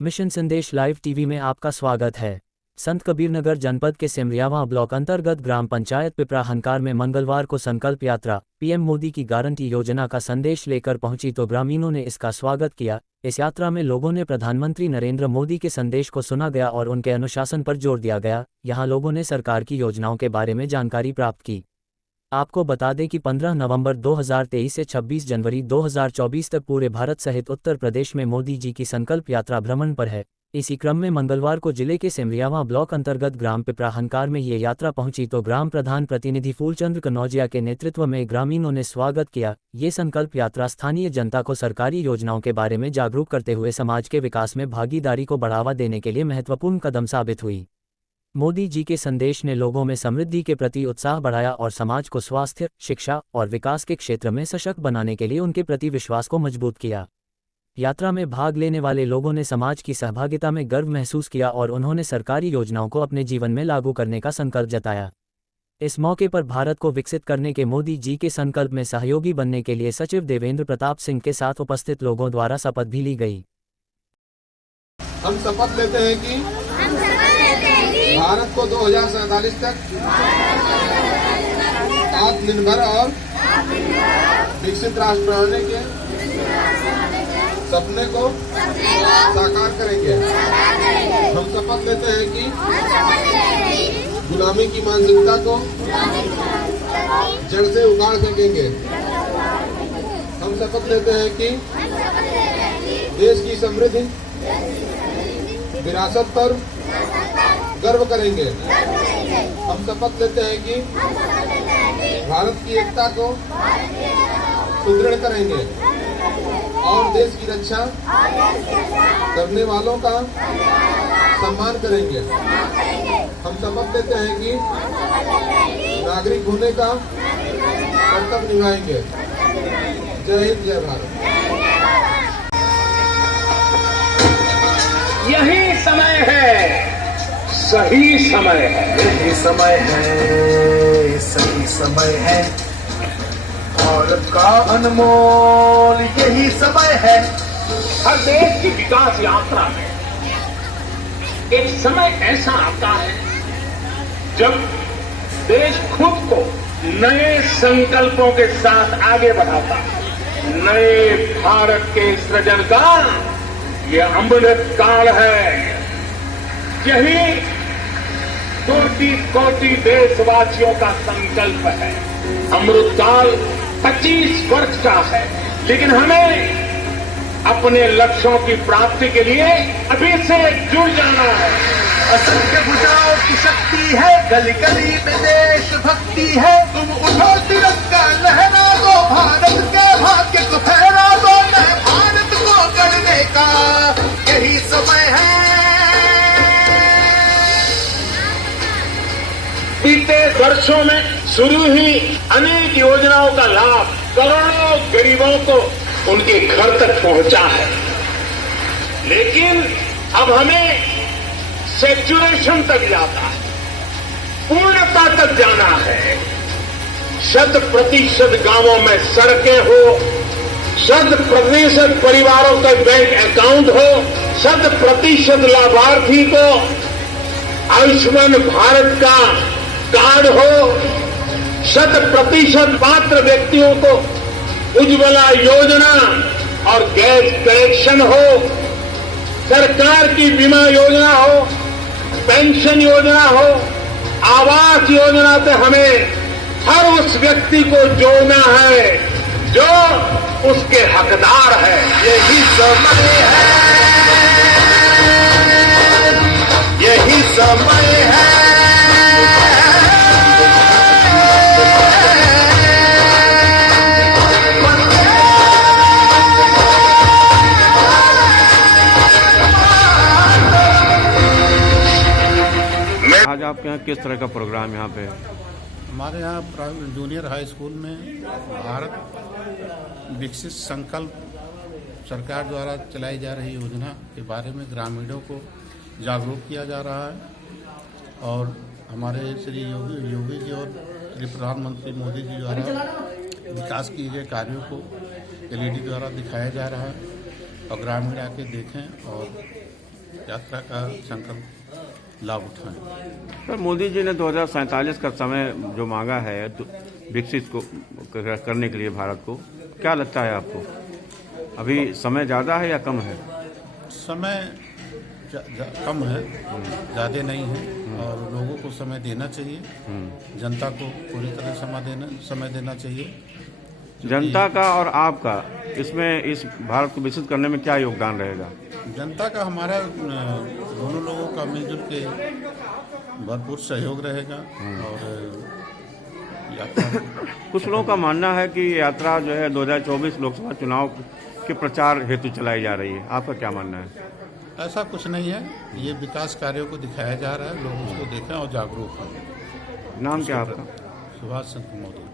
Mission संदेश live TV में आपका स्वागत है। संत कबीरनगर जनपद के सिमरियावां ब्लॉक अंतर्गत ग्राम पंचायत पिपरा हंकार में मंगलवार को संकल्प यात्रा पीएम मोदी की गारंटी योजना का संदेश लेकर पहुंची तो ग्रामीणों ने इसका स्वागत किया। इस यात्रा में लोगों ने प्रधानमंत्री नरेंद्र मोदी के संदेश को सुना गया और उनके अनुशासन पर जोर दिया गया। यहाँ लोगों ने सरकार की योजनाओं के बारे में जानकारी प्राप्त की। आपको बता दें कि 15 नवंबर 2023 से 26 जनवरी 2024 तक पूरे भारत सहित उत्तर प्रदेश में मोदी जी की संकल्प यात्रा भ्रमण पर है। इसी क्रम में मंगलवार को जिले के सिमरियावां ब्लॉक अंतर्गत ग्राम पिपरा हंकार में ये यात्रा पहुंची तो ग्राम प्रधान प्रतिनिधि फूलचंद्र कनौजिया के नेतृत्व में ग्रामीणों ने स्वागत किया। ये संकल्प यात्रा स्थानीय जनता को सरकारी योजनाओं के बारे में जागरूक करते हुए समाज के विकास में भागीदारी को बढ़ावा देने के लिए महत्वपूर्ण कदम साबित हुई। मोदी जी के संदेश ने लोगों में समृद्धि के प्रति उत्साह बढ़ाया और समाज को स्वास्थ्य, शिक्षा और विकास के क्षेत्र में सशक्त बनाने के लिए उनके प्रति विश्वास को मजबूत किया। यात्रा में भाग लेने वाले लोगों ने समाज की सहभागिता में गर्व महसूस किया और उन्होंने सरकारी योजनाओं को अपने जीवन में लागू करने का संकल्प जताया। इस मौके पर भारत को विकसित करने के मोदी जी के संकल्प में सहयोगी बनने के लिए सचिव देवेंद्र प्रताप सिंह के साथ उपस्थित लोगों द्वारा शपथ भी ली गई। हम शपथ लेते हैं कि भारत को 2047 तक आत्मनिर्भर और विकसित राष्ट्र बनाने के सपने को साकार करेंगे। हम शपथ लेते हैं कि गुलामी की मानसिकता को जड़ से उखाड़ सकेंगे। हम शपथ लेते हैं कि देश की समृद्धि विरासत पर गर्व करेंगे। हम शपथ लेते हैं कि भारत की एकता को सुदृढ़ करेंगे और देश की रक्षा करने वालों का सम्मान करेंगे। हम शपथ लेते हैं कि नागरिक होने का कर्तव्य निभाएंगे। जय हिंद, जय भारत। यही समय है, सही समय है, यही समय है, सही समय है, भारत का अनमोल यही समय है। हर देश की विकास यात्रा में एक समय ऐसा आता है जब देश खुद को नए संकल्पों के साथ आगे बढ़ाता है। नए भारत के सृजन का यह अमृत काल है। यही कोटि कोटि देशवासियों का संकल्प है। अमृत काल 25 वर्ष का है, लेकिन हमें अपने लक्ष्यों की प्राप्ति के लिए अभी से जुड़ जाना है। असंख्य भुजाओं की शक्ति है, गली गली में देशभक्ति है। तुम उठो तिरंगा लहरा दो, भारत के भाग्य को फहरा दो। नए भारत को गढ़ने का यही समय है। बीते वर्षों में शुरू ही अनेक योजनाओं का लाभ करोड़ों गरीबों को उनके घर तक पहुंचा है, लेकिन अब हमें सैचुरेशन तक जाना है, पूर्णता तक जाना है। 100% गांवों में सड़कें हो, 100% परिवारों का बैंक अकाउंट हो, 100% लाभार्थी को आयुष्मान भारत का कार्ड हो, 100% पात्र व्यक्तियों को उज्ज्वला योजना और गैस कनेक्शन हो, सरकार की बीमा योजना हो, पेंशन योजना हो, आवास योजना से हमें हर उस व्यक्ति को जोड़ना है जो उसके हकदार है। यही समय है, यही समय है। आज आपके यहाँ किस तरह का प्रोग्राम यहाँ पे? हमारे यहाँ जूनियर हाई स्कूल में भारत विकसित संकल्प सरकार द्वारा चलाई जा रही योजना के बारे में ग्रामीणों को जागरूक किया जा रहा है और हमारे श्री योगी जी और श्री प्रधानमंत्री मोदी जी द्वारा विकास किए गए कार्यों को LED द्वारा दिखाया जा रहा है और ग्रामीण आके देखें और यात्रा का संकल्प लाभ उठाएं। सर, मोदी जी ने 2047 का समय जो मांगा है विकसित को करने के लिए भारत को, क्या लगता है आपको? अभी समय ज़्यादा है या कम है? समय कम है, ज़्यादा नहीं है, और लोगों को समय देना चाहिए। जनता को पूरी तरह समय देना चाहिए। जनता का और आपका इसमें इस भारत को विकसित करने में क्या योगदान रहेगा? जनता का, हमारा दोनों लोगों का मिलजुल के भरपूर सहयोग रहेगा। और यात्रा, कुछ लोगों का मानना है कि यात्रा जो है 2024 लोकसभा चुनाव के प्रचार हेतु चलाई जा रही है, आपका क्या मानना है? ऐसा कुछ नहीं है, ये विकास कार्यों को दिखाया जा रहा है, लोग उसको देखें और जागरूक हों। नाम क्या आपका? सुभाष चंद्र मोदी।